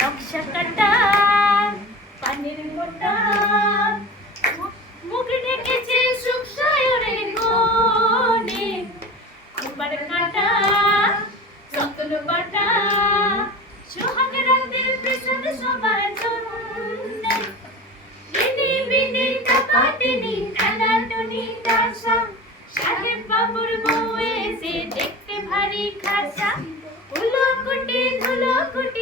নকশা কাটা পানির গোটা মুখ ঢেকেছে সুখ সায়রে কোণে। কুবার কাটা চতুর বাটা সোহাগ রাতের পেছনে সবার জন্য। ইনি বিনি টাপাটিনি টানাটুনি টাসা সাহেব বাবুর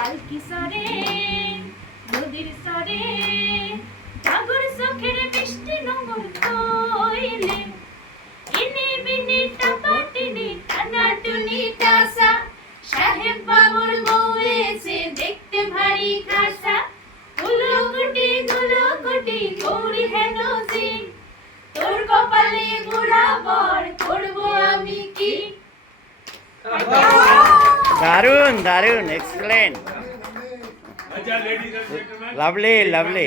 পালকি সরে? নদীর সরে? জাগর মিষ্টি কইলে। ইনি বিনি টাসা। সাহেব বাবুর বউ এসে দেখতে ভারী খাসা। গুলো গুটি গুলো গুটি গৌরী হেন তোর কপালে করব আমি কি? দারুণ দারুণ এক্সেলেন্ট लवली लवली